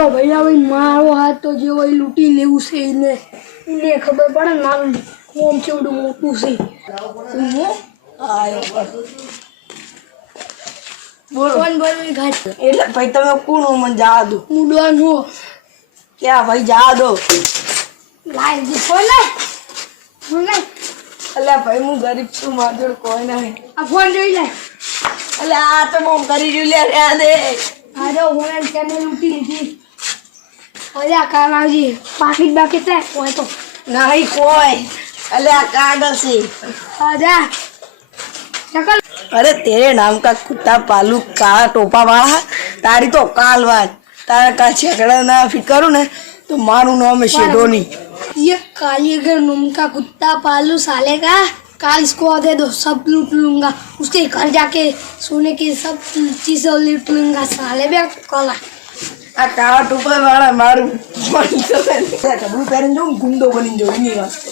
જો ભાઈ હવે મારો હાથ તો જે હોય લૂંટી લેવું છે એને ખબર પડે ને મારું કોમ કેવડું મોટું છે બોલો કોણ બોલવી ઘાટ એટલે ભાઈ તમે કોણ હો મને જા દો હું ડોન હો ક્યાં ભાઈ જા દો લાઈ દી ફોન લાઈ એટલે ભાઈ હું ગરીબ છું મારી જોડે કોઈ નહીં આ ફોન જોઈ લે એટલે આ તો બહુ કરી રહ્યું લે રહ્યા દે આજો હું તેને લૂંટી લીધી ઓલા કાલાજી પાકીટ બાકી થાય કોઈ તો નહીં કોઈ એટલે આ કાગળ છે આજા ચકલ अरे तेरे नाम का कुत्ता पालू काला टोपा वाला तारी तो काल बात तारा का छेकड़ा ना फिट करूँ ना तो मारू नाम है शेडोनी ये काली अगर नुम का कुत्ता पालू साले का काल इसको दे दो सब लूट लूंगा उसके घर जाके सोने की सब चीजें लूट लूंगा साले भी काला आ काला टोपा वाला मारू कपड़ू पहन जो गुंडो बनी जो नहीं वास्ते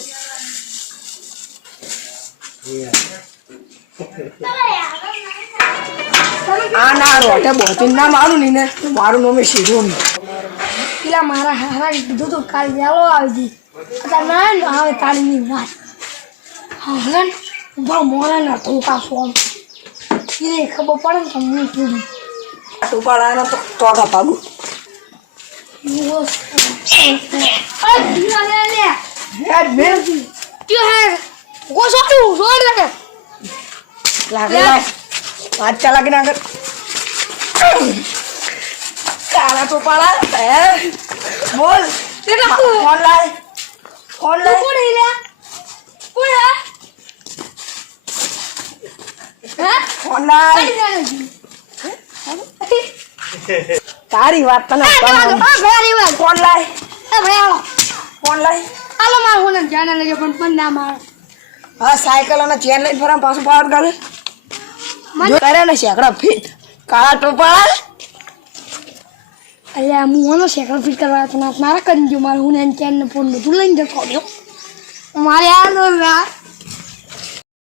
आ ना रोटे बहुत ना मारू नहीं ने तो मारू नाम है शेडोनी પેલા મારા હારા કીધું તો કાલ વેલો આવજી અત્યારે ના આવે તારીની વાત હા ને ઉભા મોરા ના થોકા ફોન એને ખબર પડે ને તમને કેવું टोपा लाना तो टोका पागू यार मैं क्यों है वो सोचू रोड लगे लागे हाथ चला के ना कर काला टोपा ला बोल फोन लाए कौन है कौन है हैं फोन लाए तारी बात तो ना ભાઈ વાત फोन लाए એ ભાઈ આવો फोन लाए આલો માર હું જાને લેજો પણ ના માર हाँ साइकिल ना चेन लाइन पर हम पास पावर कर जो करे ना शेकड़ा फिट काला टोपा અલ્યા હું ઓનો સેકન્ડ ફિટ કરવા તો ના મારા કરી જો મારું હું ચેન ને ફોન બધું લઈને જતો રહ્યો મારે આ